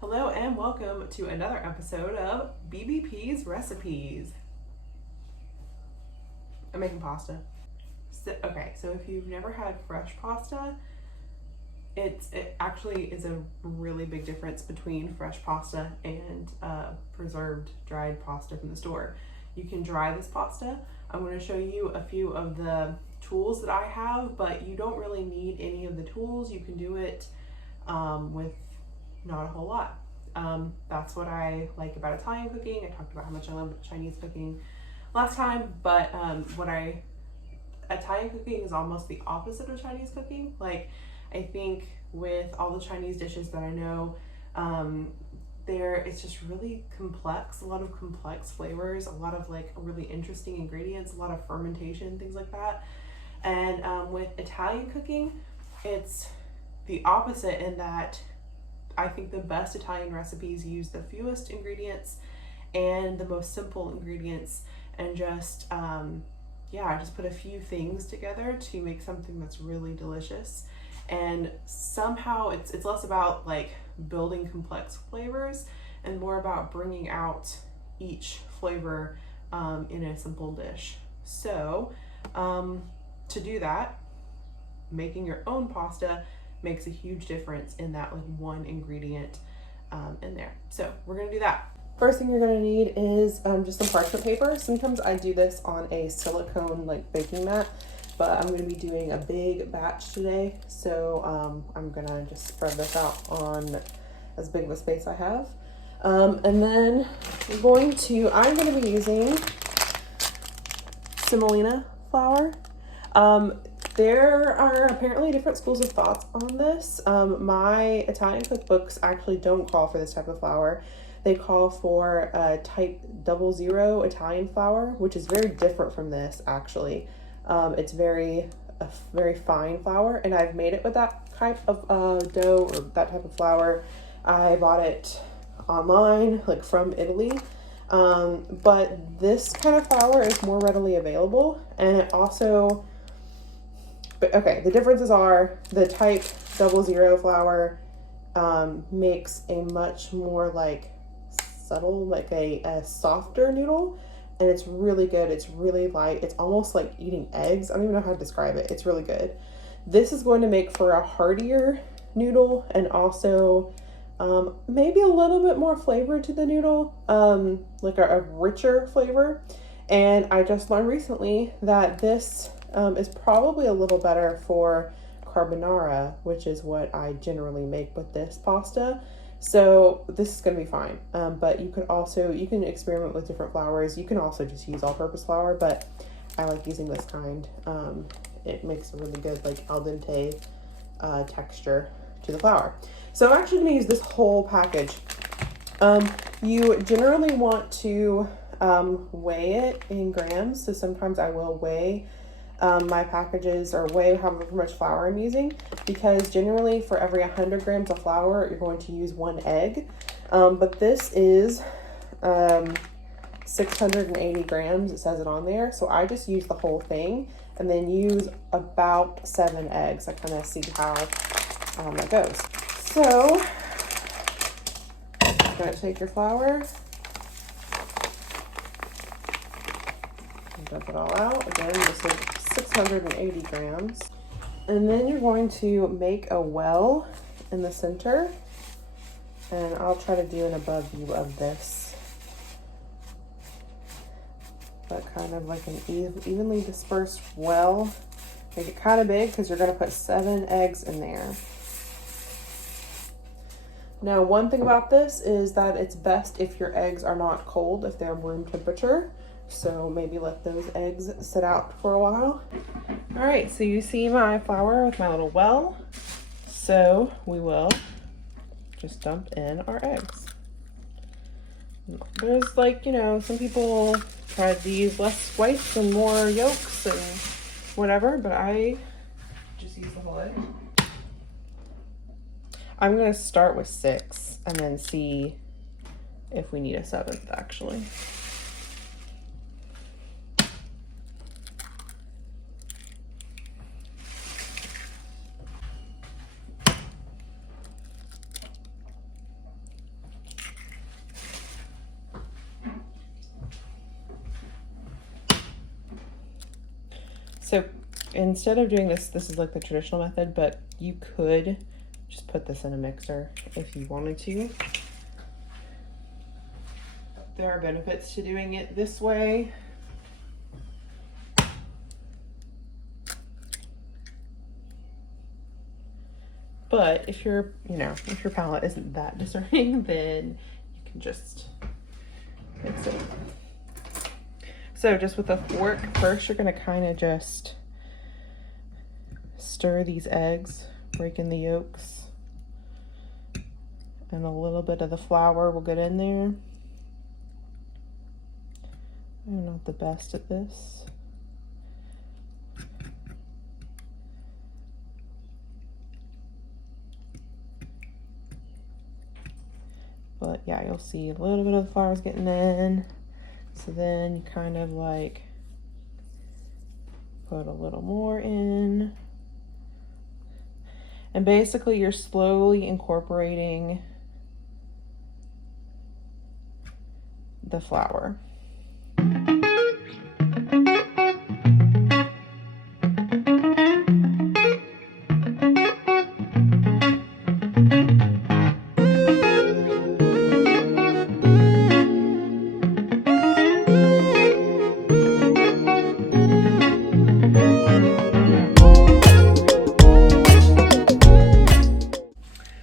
Hello and welcome to another episode of BBP's Recipes. I'm making pasta. So if you've never had fresh pasta, it actually is a really big difference between fresh pasta and preserved dried pasta from the store. You can dry this pasta. I'm going to show you a few of the tools that I have, but you don't really need any of the tools. You can do it with not a whole lot. That's what I like about Italian cooking. I talked about how much I love Chinese cooking last time, but Italian cooking is almost the opposite of Chinese cooking. Like, I think with all the Chinese dishes that I know, it's just really complex, a lot of complex flavors, a lot of like really interesting ingredients, a lot of fermentation, things like that. And with Italian cooking, it's the opposite in that I think the best Italian recipes use the fewest ingredients and the most simple ingredients, and just put a few things together to make something that's really delicious. And somehow it's less about like building complex flavors and more about bringing out each flavor in a simple dish. So to do that, making your own pasta makes a huge difference in that like one ingredient in there. So we're gonna do that. First thing you're gonna need is just some parchment paper. Sometimes I do this on a silicone like baking mat, but I'm gonna be doing a big batch today. So I'm gonna just spread this out on as big of a space I have. And then I'm gonna be using semolina flour. There are apparently different schools of thoughts on this. My Italian cookbooks actually don't call for this type of flour. They call for type 00 Italian flour, which is very different from this actually. It's very fine flour, and I've made it with that type of dough or that type of flour. I bought it online, like from Italy. But this kind of flour is more readily available, and it also, the differences are the type 00 flour makes a much more like subtle, like a softer noodle, and it's really good. It's really light. It's almost like eating eggs. I don't even know how to describe it. It's really good. This is going to make for a heartier noodle, and also maybe a little bit more flavor to the noodle, like a richer flavor. And I just learned recently that this is probably a little better for carbonara, which is what I generally make with this pasta. So this is going to be fine. But you can experiment with different flours. You can also just use all-purpose flour, but I like using this kind. It makes a really good like al dente texture to the flour. So I'm actually going to use this whole package. You generally want to weigh it in grams. So sometimes I will weigh my packages or weigh however much flour I'm using, because generally for every 100 grams of flour, you're going to use 1 egg. But this is 680 grams. It says it on there. So I just use the whole thing and then use about 7 eggs. I kind of see how that goes. So you're going to take your flour and dump it all out. Again, this is 680 grams. And then you're going to make a well in the center. And I'll try to do an above view of this. But kind of like an evenly dispersed well. Make it kind of big because you're going to put 7 eggs in there. Now, one thing about this is that it's best if your eggs are not cold, if they're room temperature. So maybe let those eggs sit out for a while. All right, so you see my flour with my little well. So we will just dump in our eggs. There's like, some people try to use less whites and more yolks and whatever, but I just use the whole egg. I'm gonna start with 6 and then see if we need a 7th actually. instead of doing this, this is like the traditional method, but you could just put this in a mixer if you wanted to. There are benefits to doing it this way. But if you're, if your palate isn't that discerning, then you can just mix it. So just with a fork, first you're gonna kind of just stir these eggs, break in the yolks, and a little bit of the flour will get in there. I'm not the best at this. But yeah, you'll see a little bit of the flour's getting in. So then you kind of like put a little more in. And basically you're slowly incorporating the flour.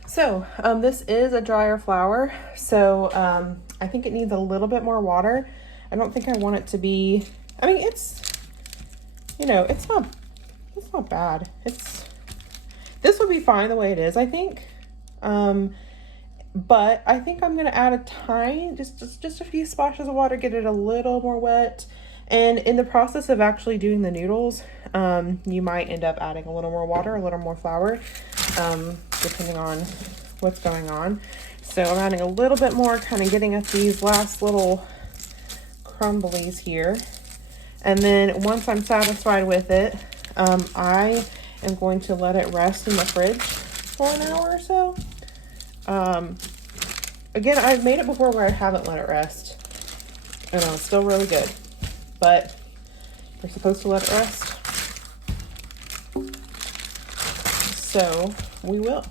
So this is a drier flour, so I think it needs a little bit more water. I don't think I want it to be, I mean, it's not bad. This would be fine the way it is, I think. But I think I'm gonna add a tiny, just a few splashes of water, get it a little more wet. And in the process of actually doing the noodles, you might end up adding a little more water, a little more flour, depending on what's going on. So I'm adding a little bit more, kind of getting at these last little crumblies here. And then once I'm satisfied with it, I am going to let it rest in the fridge for an hour or so. Again, I've made it before where I haven't let it rest, and it's still really good, but we're supposed to let it rest. So we will.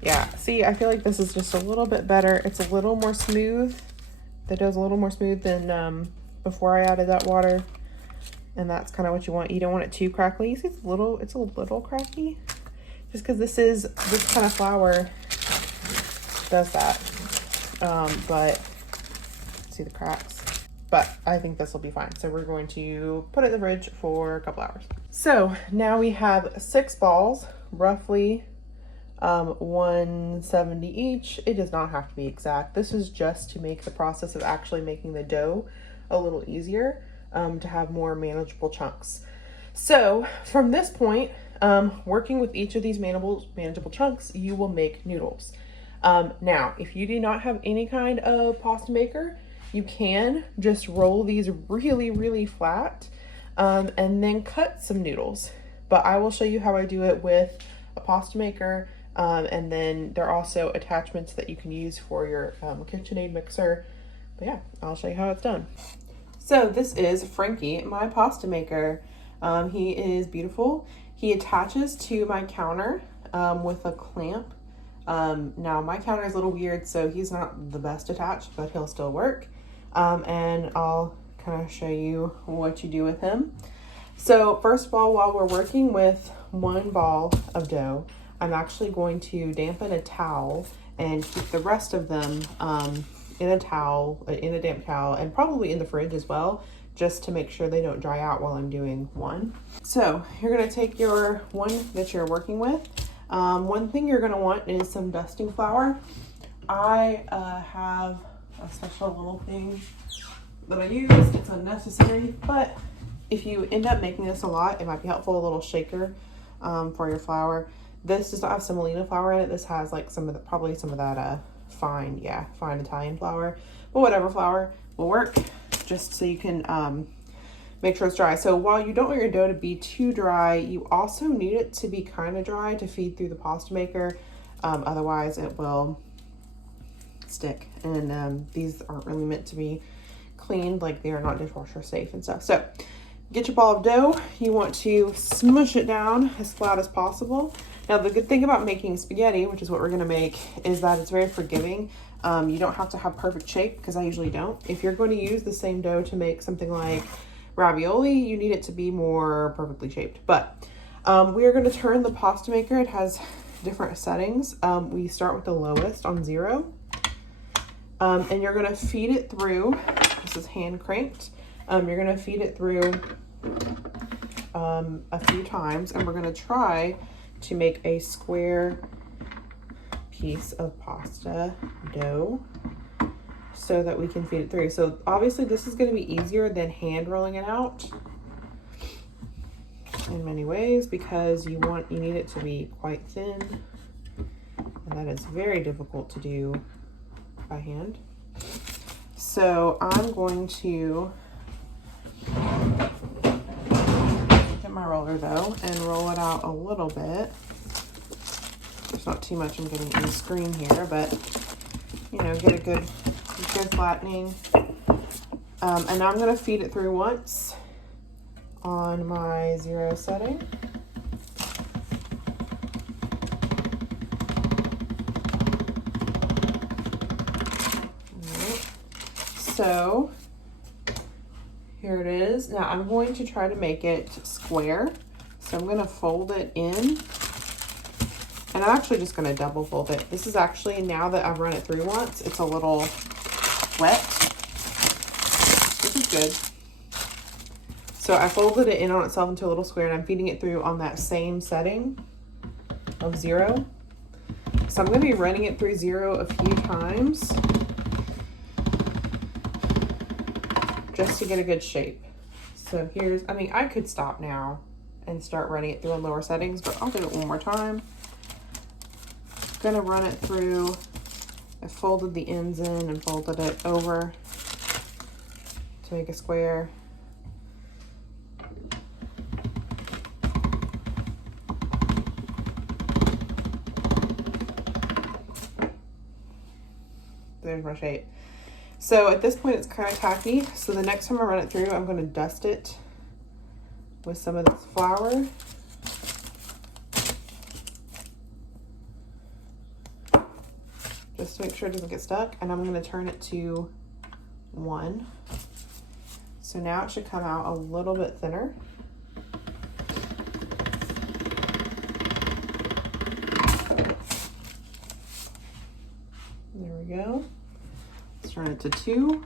Yeah, see, I feel like this is just a little bit better. It's a little more smooth. The dough's a little more smooth than before I added that water. And that's kind of what you want. You don't want it too crackly. You see, it's a little cracky. Just because this kind of flour does that. But see the cracks. But I think this will be fine. So we're going to put it in the fridge for a couple hours. So now we have 6 balls, roughly 170 each. It does not have to be exact. This is just to make the process of actually making the dough a little easier, to have more manageable chunks. So from this point, working with each of these manageable chunks, you will make noodles. Now, if you do not have any kind of pasta maker, you can just roll these really, really flat, and then cut some noodles. But I will show you how I do it with a pasta maker. And then there are also attachments that you can use for your KitchenAid mixer. But yeah, I'll show you how it's done. So this is Frankie, my pasta maker. He is beautiful. He attaches to my counter with a clamp. Now my counter is a little weird, so he's not the best attached, but he'll still work. And I'll kind of show you what you do with him. So first of all, while we're working with 1 ball of dough, I'm actually going to dampen a towel and keep the rest of them in a damp towel, and probably in the fridge as well, just to make sure they don't dry out while I'm doing one. So you're gonna take your one that you're working with. One thing you're gonna want is some dusting flour. I have a special little thing that I use. It's unnecessary, but if you end up making this a lot, it might be helpful. A little shaker for your flour. This does not have semolina flour in it. This has like probably some of that fine Italian flour, but whatever flour will work, just so you can make sure it's dry. So while you don't want your dough to be too dry, you also need it to be kind of dry to feed through the pasta maker. Otherwise it will stick, and these aren't really meant to be cleaned, like they are not dishwasher safe and stuff. So get your ball of dough. You want to smush it down as flat as possible. Now, the good thing about making spaghetti, which is what we're gonna make, is that it's very forgiving. You don't have to have perfect shape, because I usually don't. If you're going to use the same dough to make something like ravioli, you need it to be more perfectly shaped. But we are gonna turn the pasta maker. It has different settings. We start with the lowest on 0. And you're gonna feed it through, this is hand cranked. You're gonna feed it through a few times, and we're gonna try to make a square piece of pasta dough so that we can feed it through. So obviously this is gonna be easier than hand rolling it out in many ways, because you need it to be quite thin, and that is very difficult to do by hand. So I'm going to get my roller though and roll it out a little bit. There's not too much I'm getting on the screen here, but you know, get a good flattening. And now I'm going to feed it through once on my 0 setting. So here it is. Now I'm going to try to make it square. So I'm going to fold it in, and I'm actually just going to double fold it. This is actually, now that I've run it through once, it's a little wet, which is good. So I folded it in on itself into a little square, and I'm feeding it through on that same setting of 0. So I'm going to be running it through 0 a few times, just to get a good shape. So here's, I mean, I could stop now and start running it through on lower settings, but I'll do it one more time. Gonna run it through. I folded the ends in and folded it over to make a square. There's my shape. So at this point it's kind of tacky, so the next time I run it through, I'm going to dust it with some of this flour. Just to make sure it doesn't get stuck, and I'm going to turn it to 1. So now it should come out a little bit thinner. There we go. Let's turn it to 2.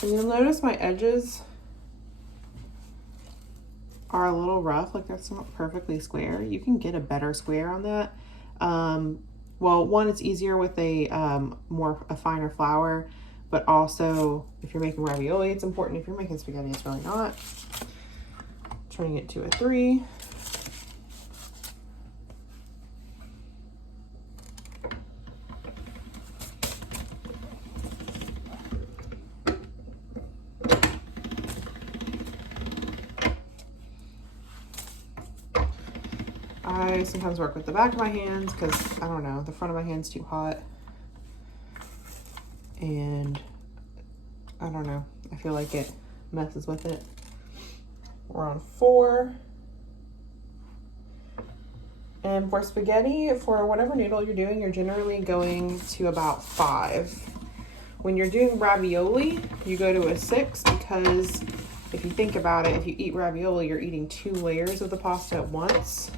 And you'll notice my edges are a little rough, like that's not perfectly square. You can get a better square on that. Well, one, it's easier with a finer flour, but also if you're making ravioli, it's important. If you're making spaghetti, it's really not. Turning it to a 3. I sometimes work with the back of my hands because, I don't know, the front of my hand's too hot. And I don't know, I feel like it messes with it. We're on 4. And for spaghetti, for whatever noodle you're doing, you're generally going to about 5. When you're doing ravioli, you go to a 6, because if you think about it, if you eat ravioli, you're eating 2 layers of the pasta at once.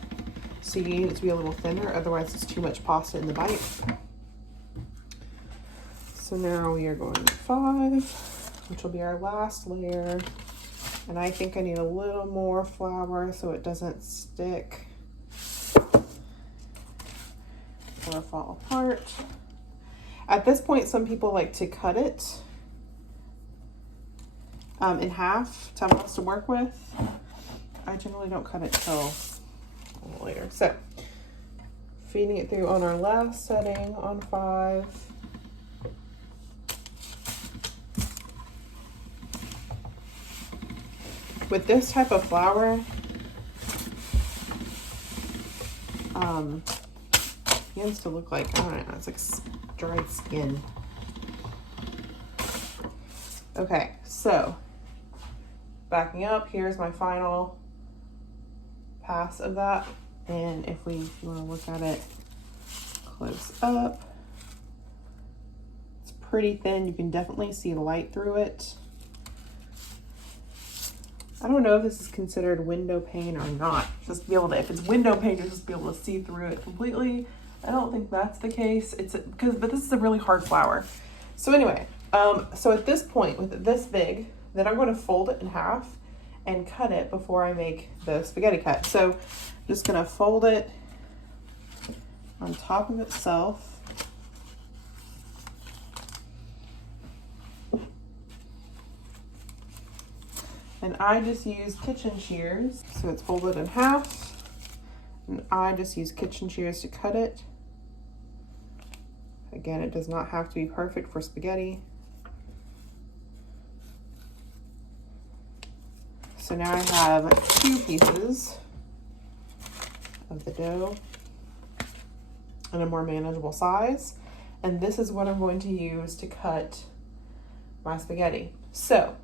So you need it to be a little thinner, otherwise it's too much pasta in the bite. So now we are going to 5, which will be our last layer. And I think I need a little more flour so it doesn't stick or fall apart. At this point, some people like to cut it in half to have less to work with. I generally don't cut it till a little later. So feeding it through on our last setting on 5. With this type of flour, begins to look like, I don't know, it's like dried skin. Okay, so backing up, here's my final pass of that. And if you want to look at it close up, it's pretty thin. You can definitely see light through it. I don't know if this is considered window pane or not. Just be able to, if it's window pane, you'll just be able to see through it completely. I don't think that's the case. But this is a really hard flour. So anyway, so at this point, with it this big, then I'm going to fold it in half and cut it before I make the spaghetti cut. So I'm just going to fold it on top of itself. And I just use kitchen shears. So it's folded in half. And I just use kitchen shears to cut it. Again, it does not have to be perfect for spaghetti. So now I have 2 pieces of the dough in a more manageable size. And this is what I'm going to use to cut my spaghetti. So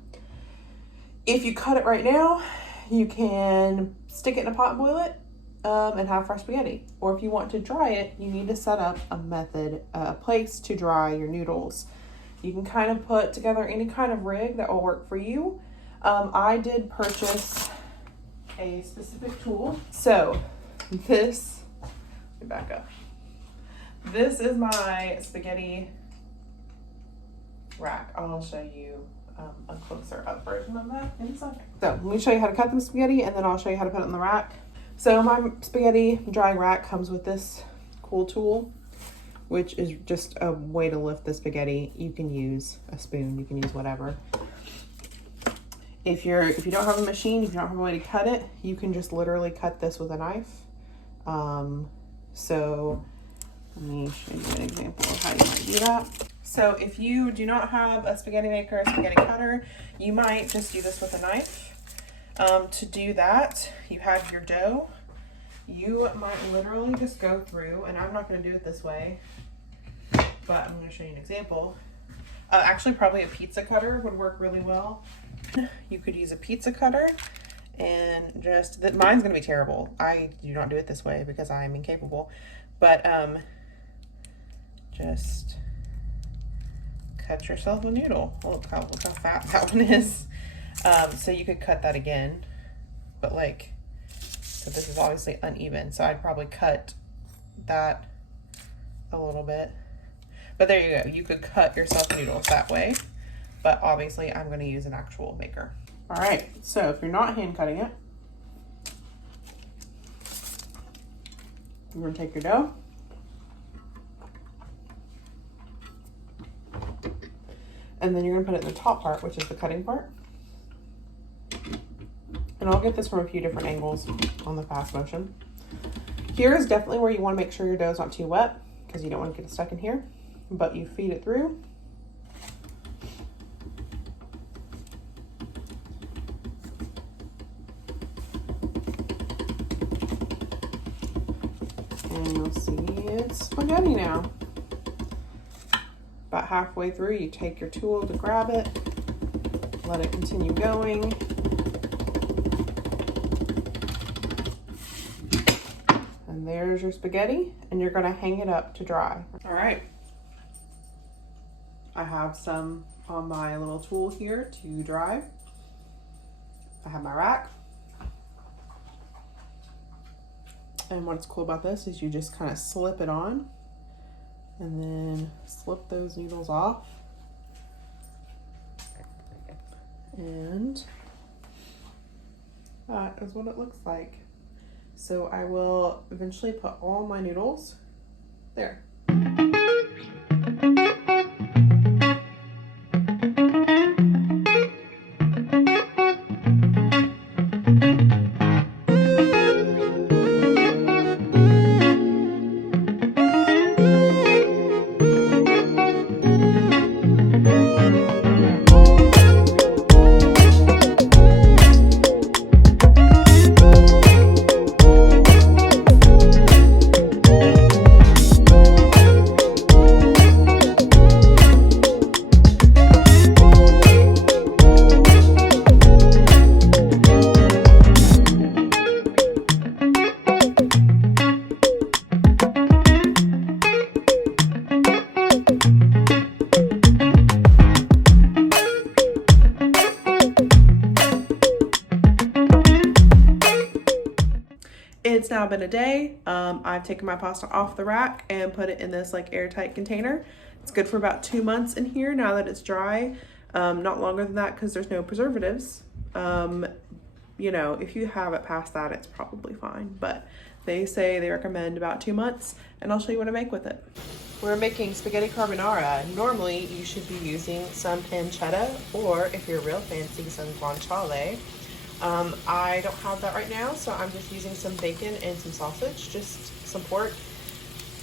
if you cut it right now, you can stick it in a pot and boil it and have fresh spaghetti. Or if you want to dry it, you need to set up a place to dry your noodles. You can kind of put together any kind of rig that will work for you. I did purchase a specific tool. So this, let me back up. This is my spaghetti rack. I'll show you a closer up version of that in a second. So let me show you how to cut the spaghetti, and then I'll show you how to put it in the rack. So my spaghetti drying rack comes with this cool tool, which is just a way to lift the spaghetti. You can use a spoon, you can use whatever. If you don't have a machine, if you don't have a way to cut it, you can just literally cut this with a knife. So let me show you an example of how you might do that. So if you do not have a spaghetti maker, a spaghetti cutter, you might just do this with a knife. To do that, you have your dough. You might literally just go through, and I'm not going to do it this way, but I'm going to show you an example. Actually, probably a pizza cutter would work really well. You could use a pizza cutter and mine's going to be terrible. I do not do it this way because I'm incapable, but just cut yourself a noodle. Look how fat that one is. So you could cut that again, but so this is obviously uneven, so I'd probably cut that a little bit. But there you go. You could cut yourself noodles that way, but obviously I'm going to use an actual maker. All right, so if you're not hand cutting it, you're going to take your dough, and then you're going to put it in the top part, which is the cutting part. And I'll get this from a few different angles on the fast motion. Here is definitely where you want to make sure your dough is not too wet, because you don't want to get it stuck in here. But you feed it through. And you'll see it's spaghetti now. About halfway through, you take your tool to grab it, let it continue going. And there's your spaghetti, and you're gonna hang it up to dry. All right. I have some on my little tool here to dry. I have my rack. And what's cool about this is you just kind of slip it on and then slip those needles off. And that is what it looks like. So I will eventually put all my noodles there. It's now been a day. I've taken my pasta off the rack and put it in this like airtight container. It's good for about 2 months in here now that it's dry. Not longer than that because there's no preservatives. You know, if you have it past that, it's probably fine, but they say they recommend about 2 months, and I'll show you what I make with it. We're making spaghetti carbonara. Normally, you should be using some pancetta, or if you're real fancy, some guanciale. I don't have that right now, so I'm just using some bacon and some sausage, just some pork.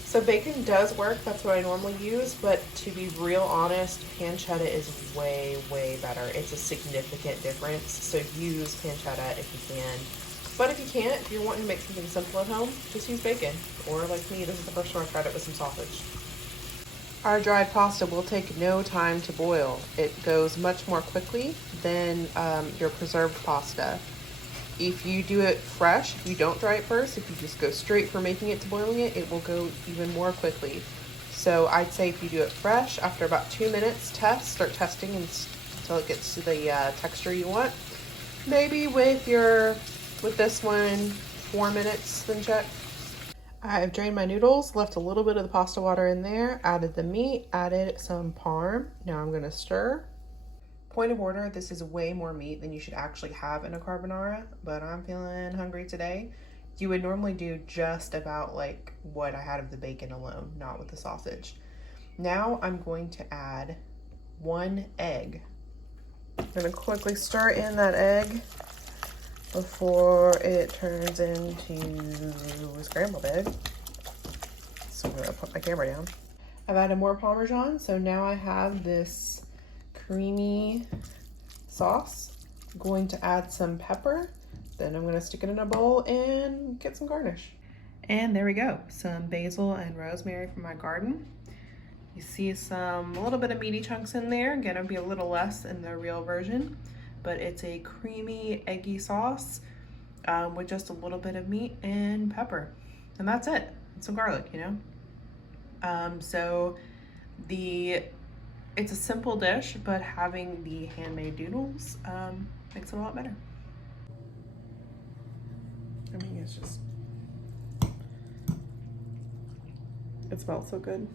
So bacon does work, that's what I normally use, but to be real honest, pancetta is way, way better. It's a significant difference, so use pancetta if you can. But if you can't, if you're wanting to make something simple at home, just use bacon. Or like me, this is the first time I tried it with some sausage. Our dried pasta will take no time to boil. It goes much more quickly than your preserved pasta. If you do it fresh, if you don't dry it first, if you just go straight from making it to boiling it, it will go even more quickly. So I'd say if you do it fresh, after about 2 minutes, start testing until it gets to the texture you want. Maybe with this one, 4 minutes, then check. I've drained my noodles, left a little bit of the pasta water in there, added the meat, added some parm. Now I'm gonna stir. Point of order, this is way more meat than you should actually have in a carbonara, but I'm feeling hungry today. You would normally do just about like what I had of the bacon alone, not with the sausage. Now I'm going to add 1 egg. I'm gonna quickly stir in that egg before it turns into scrambled egg. So I'm gonna put my camera down. I've added more Parmesan, so now I have this creamy sauce. I'm going to add some pepper, then I'm going to stick it in a bowl and get some garnish. And there we go, some basil and rosemary from my garden. You see a little bit of meaty chunks in there, gonna be a little less in the real version, but it's a creamy, eggy sauce with just a little bit of meat and pepper, and that's it. And some garlic, you know. So it's a simple dish, but having the handmade noodles makes it a lot better. I mean, it smells so good.